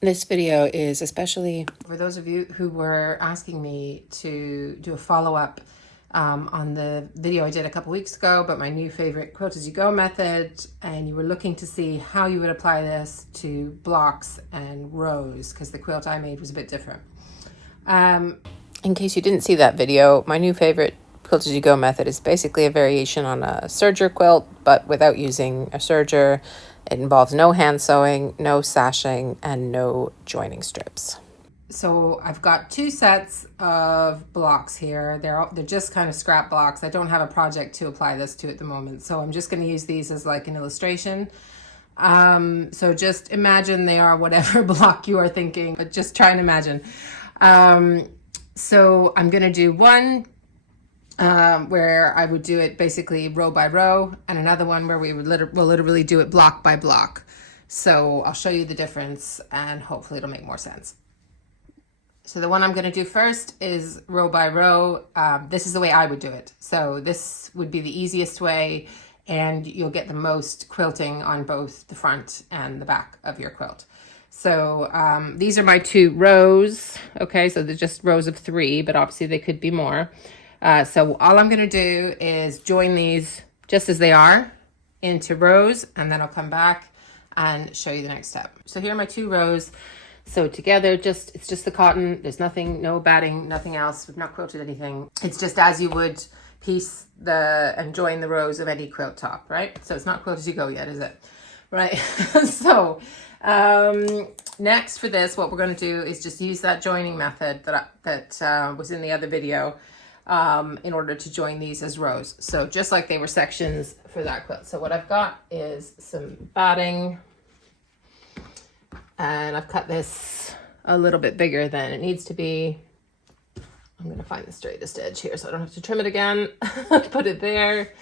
This video is especially for those of you who were asking me to do a follow-up on the video I did a couple weeks ago about my new favorite quilt-as-you-go method, and you were looking to see how you would apply this to blocks and rows because the quilt I made was a bit different. In case you didn't see that video, my new favorite quilt-as-you-go method is basically a variation on a serger quilt, but without using a serger. It involves no hand sewing, no sashing, and no joining strips. So I've got two sets of blocks here. They're just kind of scrap blocks. I don't have a project to apply this to at the moment, so I'm just going to use these as like an illustration. So just imagine they are whatever block you are thinking, but just try and imagine. So I'm going to do one where I would do it basically row by row, and another one where we'll literally do it block by block. So I'll show you the difference and hopefully it'll make more sense. So the one I'm going to do first is row by row. This is the way I would do it. So this would be the easiest way, and you'll get the most quilting on both the front and the back of your quilt. So these are my two rows. Okay, so they're just rows of 3, but obviously they could be more. So all I'm going to do is join these just as they are into rows, and then I'll come back and show you the next step. So here are my 2 rows. So together, it's just the cotton. There's nothing, no batting, nothing else. We've not quilted anything. It's just as you would piece and join the rows of any quilt top, right? So it's not quilt-as-you-go yet, is it? Right. So next for this, what we're going to do is just use that joining method that was in the other video in order to join these as rows. So just like they were sections for that quilt. So what I've got is some batting, and I've cut this a little bit bigger than it needs to be. I'm going to find the straightest edge here so I don't have to trim it again. Put it there.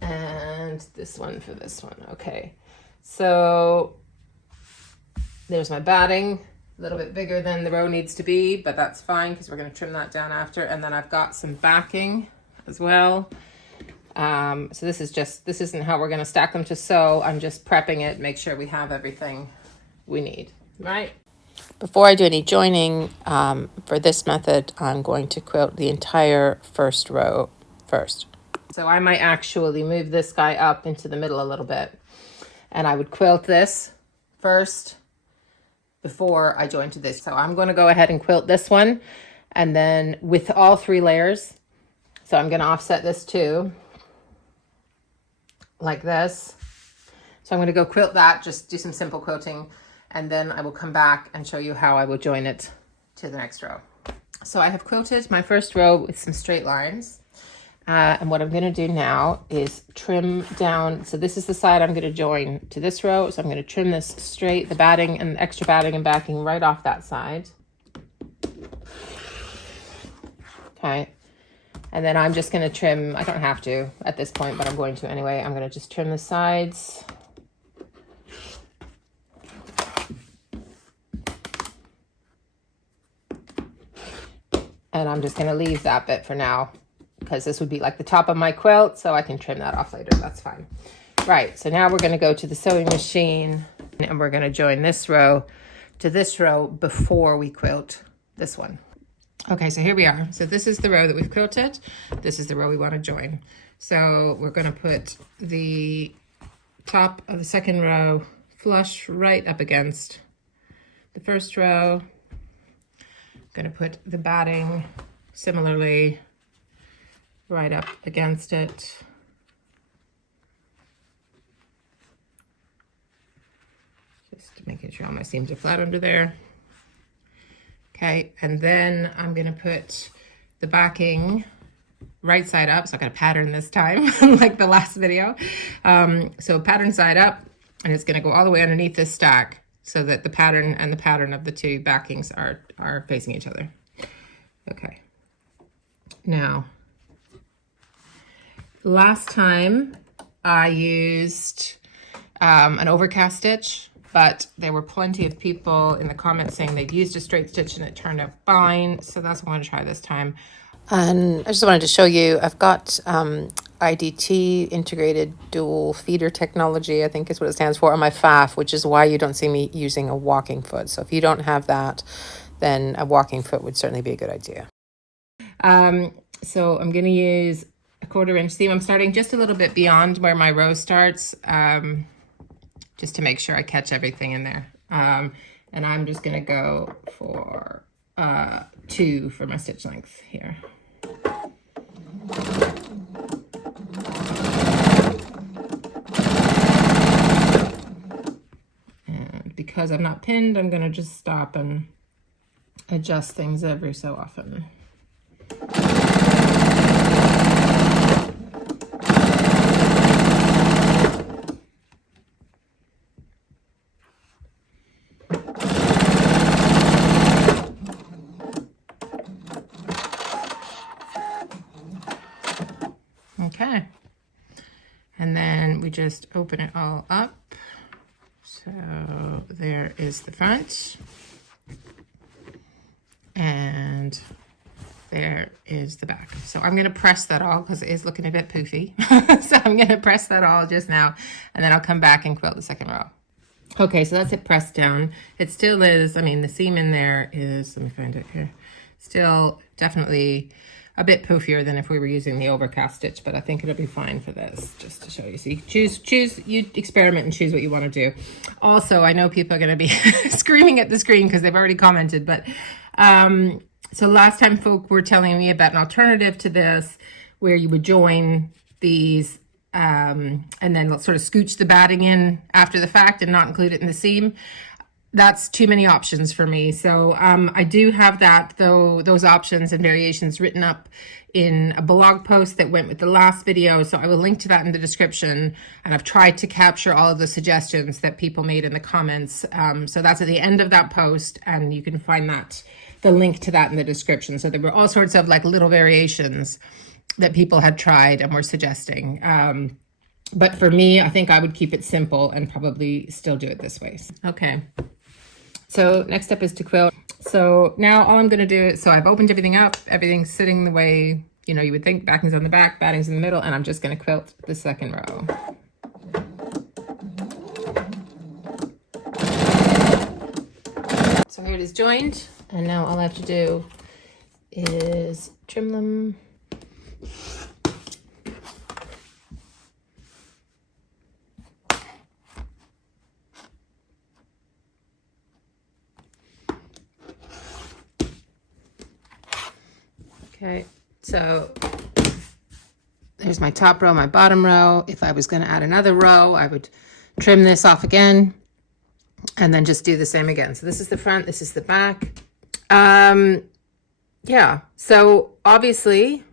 And this one for this one. Okay. So there's my batting. A little bit bigger than the row needs to be, but that's fine because we're going to trim that down after. And then I've got some backing as well. So this isn't how we're going to stack them to sew. I'm just prepping it, make sure we have everything we need, right? Before I do any joining, for this method, I'm going to quilt the entire first row first. So I might actually move this guy up into the middle a little bit, and I would quilt this first before I join to this. So I'm going to go ahead and quilt this one, and then with all 3 layers. So I'm going to offset this too, like this. So I'm going to go quilt that, just do some simple quilting, and then I will come back and show you how I will join it to the next row. So I have quilted my first row with some straight lines. And what I'm going to do now is trim down. So this is the side I'm going to join to this row. So I'm going to trim this straight, the batting and the extra batting and backing right off that side. Okay. And then I'm just going to trim, I don't have to at this point, but I'm going to anyway. I'm going to just trim the sides. And I'm just going to leave that bit for now, because this would be like the top of my quilt, so I can trim that off later. That's fine. Right, so now we're going to go to the sewing machine, and we're going to join this row to this row before we quilt this one. Okay, so here we are. So this is the row that we've quilted. This is the row we want to join. So we're going to put the top of the second row flush right up against the first row. Going to put the batting similarly right up against it. Just making sure all my seams are flat under there. Okay, and then I'm going to put the backing right side up. So I've got a pattern this time, like the last video. So pattern side up, and it's going to go all the way underneath this stack, so that the pattern and the pattern of the 2 backings are facing each other. Okay. Now, last time I used an overcast stitch, but there were plenty of people in the comments saying they'd used a straight stitch and it turned out fine. So that's what I'm going to try this time. And I just wanted to show you, I've got IDT, Integrated Dual Feeder Technology, I think is what it stands for, on my FAF, which is why you don't see me using a walking foot. So if you don't have that, then a walking foot would certainly be a good idea. So I'm going to use a 1/4 inch seam. I'm starting just a little bit beyond where my row starts, just to make sure I catch everything in there. And I'm just going to go for 2 for my stitch length here. And because I'm not pinned, I'm going to just stop and adjust things every so often. Okay, and then we just open it all up. So there is the front, and there is the back. So I'm going to press that all because it is looking a bit poofy. So I'm going to press that all just now, and then I'll come back and quilt the second row. Okay, so that's it pressed down. It still is, I mean, the seam in there is, let me find it here, still definitely a bit poofier than if we were using the overcast stitch, but I think it'll be fine for this, just to show you. So you choose, you experiment and choose what you want to do. Also, I know people are going to be screaming at the screen because they've already commented, but so last time folk were telling me about an alternative to this where you would join these and then sort of scooch the batting in after the fact and not include it in the seam. That's too many options for me. So I do have those options and variations written up in a blog post that went with the last video. So I will link to that in the description. And I've tried to capture all of the suggestions that people made in the comments. So that's at the end of that post, and you can find the link to that in the description. So there were all sorts of like little variations that people had tried and were suggesting. But for me, I think I would keep it simple and probably still do it this way. Okay. So next step is to quilt. So now all I'm going to do is, so I've opened everything up, everything's sitting the way, you know, you would think. Backing's on the back, batting's in the middle, and I'm just going to quilt the second row. So here it is joined, and now all I have to do is trim them. Okay, so there's my top row, my bottom row. If I was going to add another row, I would trim this off again and then just do the same again. So this is the front, this is the back. Yeah, so obviously,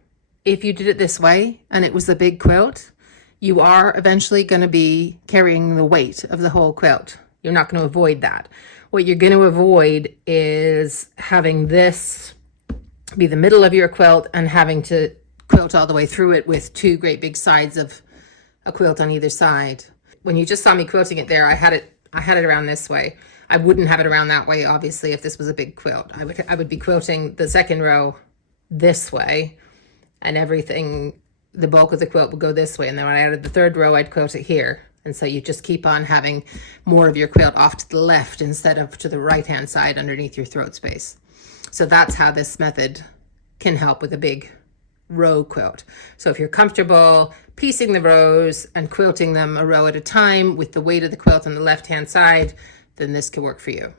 if you did it this way and it was a big quilt, you are eventually going to be carrying the weight of the whole quilt. You're not going to avoid that. What you're going to avoid is having this be the middle of your quilt and having to quilt all the way through it with 2 great big sides of a quilt on either side. When you just saw me quilting it there, I had it around this way. I wouldn't have it around that way, obviously, if this was a big quilt. I would be quilting the second row this way, and everything, the bulk of the quilt would go this way. And then when I added the third row, I'd quilt it here. And so you just keep on having more of your quilt off to the left instead of to the right-hand side underneath your throat space. So that's how this method can help with a big row quilt. So if you're comfortable piecing the rows and quilting them a row at a time with the weight of the quilt on the left-hand side, then this could work for you.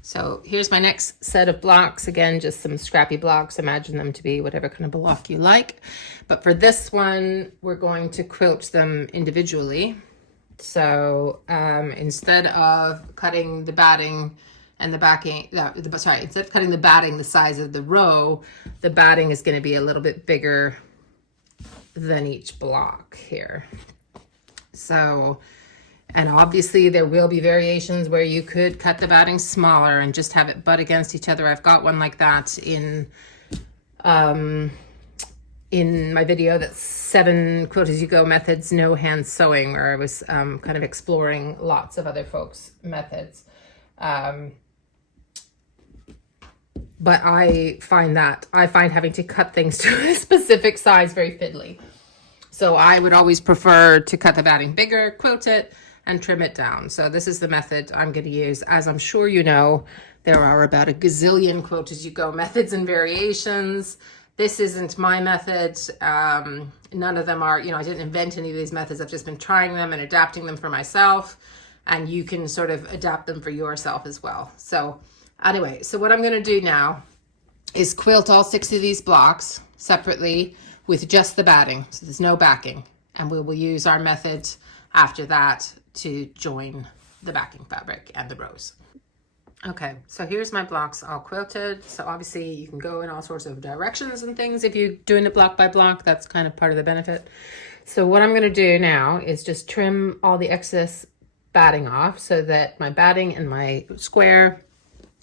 So here's my next set of blocks. Again, just some scrappy blocks. Imagine them to be whatever kind of block you like. But for this one, we're going to quilt them individually. So instead of cutting the batting and the backing, instead of cutting the batting the size of the row, the batting is going to be a little bit bigger than each block here. So, and obviously there will be variations where you could cut the batting smaller and just have it butt against each other. I've got one like that in my video that's 7 quilt-as-you-go methods, no hand sewing, where I was kind of exploring lots of other folks' methods. But I find having to cut things to a specific size very fiddly. So I would always prefer to cut the batting bigger, quilt it, and trim it down. So this is the method I'm going to use. As I'm sure you know, there are about a gazillion quilt-as-you-go methods and variations. This isn't my method. None of them are, I didn't invent any of these methods. I've just been trying them and adapting them for myself. And you can sort of adapt them for yourself as well. So anyway, so what I'm going to do now is quilt all 6 of these blocks separately with just the batting. So there's no backing. And we will use our method after that to join the backing fabric and the rows. Okay, so here's my blocks all quilted. So obviously you can go in all sorts of directions and things if you're doing it block by block. That's kind of part of the benefit. So what I'm going to do now is just trim all the excess batting off so that my batting and my square,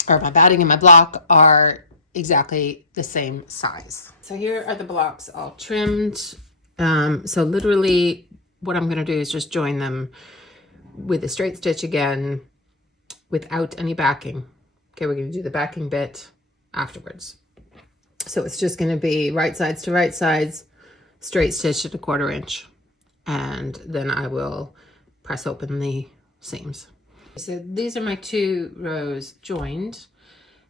or my batting and my block, are exactly the same size. So here are the blocks all trimmed. So literally what I'm going to do is just join them with a straight stitch again without any backing. Okay, we're going to do the backing bit afterwards. So it's just going to be right sides to right sides, straight stitch at 1/4 inch. And then I will press open the seams. So these are my 2 rows joined.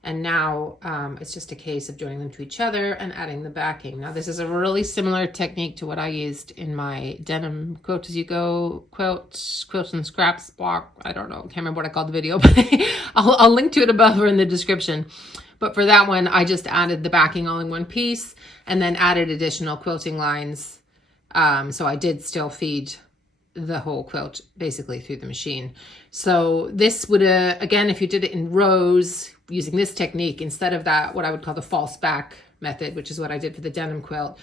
And now it's just a case of joining them to each other and adding the backing. Now this is a really similar technique to what I used in my denim Quilt-As-You-Go quilt and scraps block. I don't know, I can't remember what I called the video, but I'll link to it above or in the description. But for that one, I just added the backing all in one piece and then added additional quilting lines. So I did still feed the whole quilt basically through the machine. So this would, again, if you did it in rows using this technique, instead of that, what I would call the false back method, which is what I did for the denim quilt.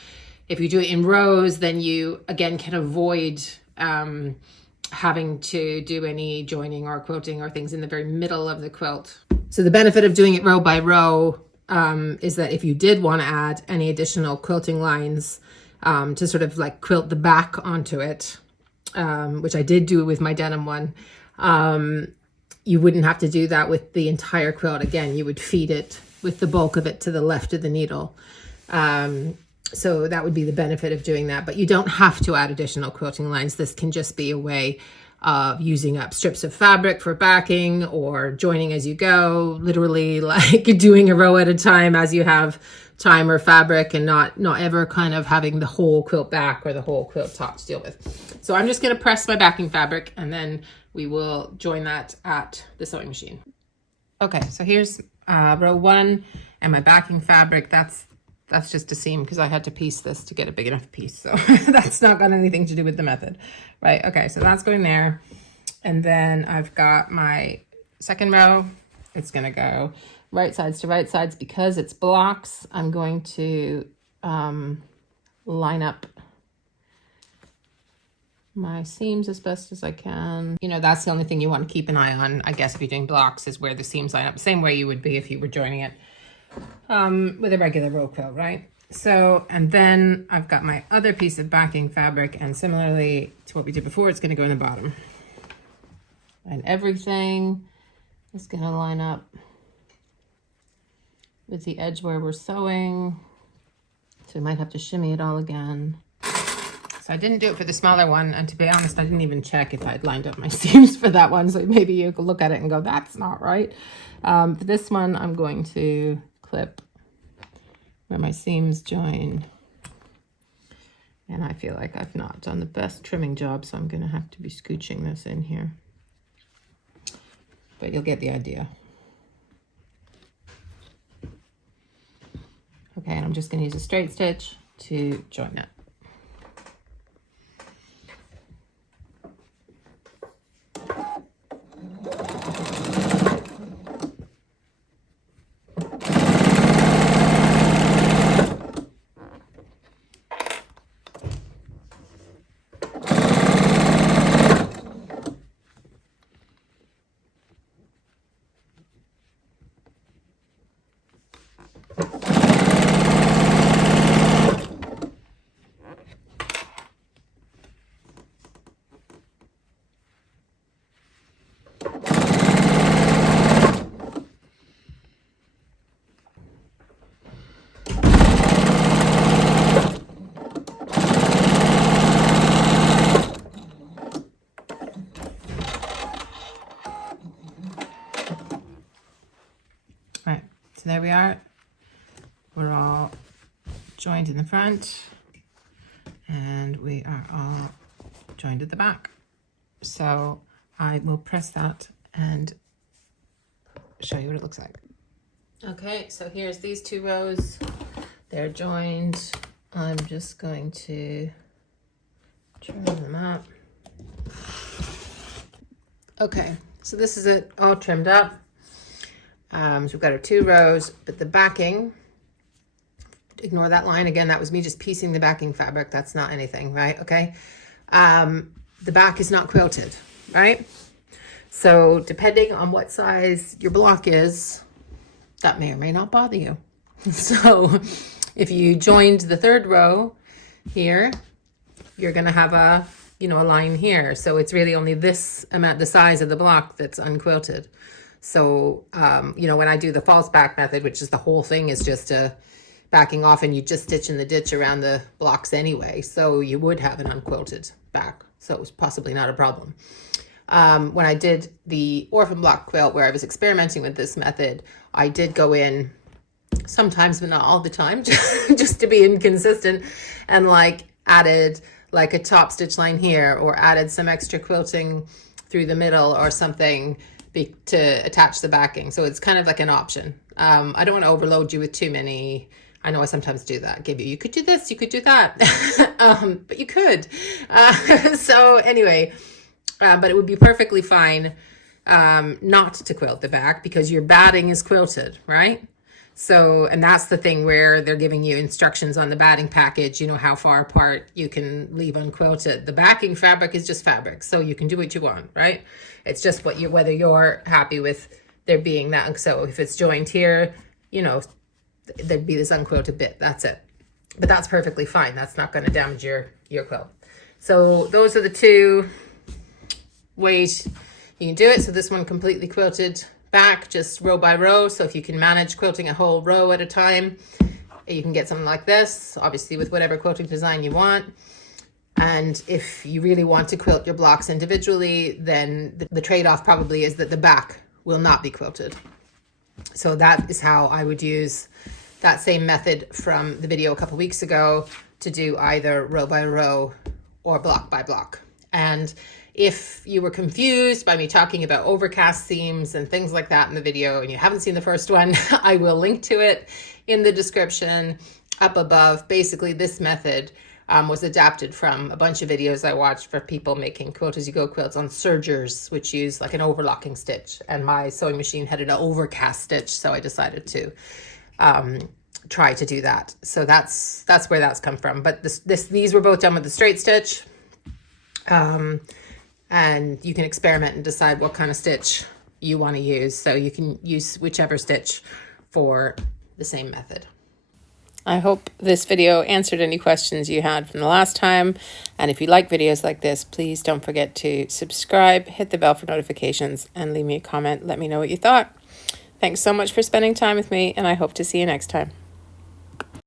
If you do it in rows, then you, again, can avoid having to do any joining or quilting or things in the very middle of the quilt. So the benefit of doing it row by row is that if you did want to add any additional quilting lines to sort of like quilt the back onto it, which I did do with my denim one, you wouldn't have to do that with the entire quilt. Again, you would feed it with the bulk of it to the left of the needle. So that would be the benefit of doing that, but you don't have to add additional quilting lines. This can just be a way of using up strips of fabric for backing or joining as you go, literally like doing a row at a time as you have time or fabric, and not ever kind of having the whole quilt back or the whole quilt top to deal with. So I'm just going to press my backing fabric and then we will join that at the sewing machine. Okay, so here's row 1 and my backing fabric. That's just a seam because I had to piece this to get a big enough piece. So that's not got anything to do with the method, right? Okay, so that's going there. And then I've got my second row. It's going to go right sides to right sides because it's blocks. I'm going to line up my seams as best as I can. That's the only thing you want to keep an eye on, I guess, if you're doing blocks, is where the seams line up, the same way you would be if you were joining it with a regular row quilt, right? So, and then I've got my other piece of backing fabric, and similarly to what we did before, it's going to go in the bottom. And everything is going to line up with the edge where we're sewing. So we might have to shimmy it all again. So I didn't do it for the smaller one, and to be honest, I didn't even check if I'd lined up my seams for that one, so maybe you could look at it and go, that's not right. For this one, I'm going to clip where my seams join. And I feel like I've not done the best trimming job, so I'm going to have to be scooching this in here. But you'll get the idea. Okay, and I'm just going to use a straight stitch to join it. there we are. We're all joined in the front and we are all joined at the back. So I will press that and show you what it looks like. Okay, so here's these two rows. They're joined. I'm just going to trim them up. Okay, so this is it all trimmed up. So we've got our two rows, but the backing, ignore that line again. That was me just piecing the backing fabric. That's not anything, right? Okay. The back is not quilted, right? So depending on what size your block is, that may or may not bother you. So if you joined the third row here, you're going to have a line here. So it's really only this amount, the size of the block, that's unquilted. So, when I do the false back method, which is the whole thing is just backing off, and you just stitch in the ditch around the blocks anyway. So you would have an unquilted back. So it was possibly not a problem. When I did the orphan block quilt where I was experimenting with this method, I did go in sometimes, but not all the time, just to be inconsistent, and added like a top stitch line here, or added some extra quilting through the middle or something to attach the backing. So it's kind of like an option. I don't want to overload you with too many. I know I sometimes do that. You could do this, you could do that, but you could. So anyway, but it would be perfectly fine not to quilt the back because your batting is quilted, right? So, and that's the thing where they're giving you instructions on the batting package, how far apart you can leave unquilted. The backing fabric is just fabric, so you can do what you want, right? It's just whether you're happy with there being that. So if it's joined here, there'd be this unquilted bit, that's it. But that's perfectly fine. That's not going to damage your quilt. So those are the two ways you can do it. So this one completely quilted back, just row by row. So if you can manage quilting a whole row at a time, you can get something like this, obviously with whatever quilting design you want. And if you really want to quilt your blocks individually, then the trade-off probably is that the back will not be quilted. So that is how I would use that same method from the video a couple weeks ago to do either row by row or block by block. And if you were confused by me talking about overcast seams and things like that in the video, and you haven't seen the first one, I will link to it in the description up above. Basically, this method was adapted from a bunch of videos I watched for people making quilt-as-you-go quilts on sergers, which use like an overlocking stitch. And my sewing machine had an overcast stitch, so I decided to try to do that. So that's where that's come from. But these were both done with the straight stitch. And you can experiment and decide what kind of stitch you want to use. So you can use whichever stitch for the same method. I hope this video answered any questions you had from the last time. And if you like videos like this, please don't forget to subscribe, hit the bell for notifications, and leave me a comment. Let me know what you thought. Thanks so much for spending time with me, and I hope to see you next time.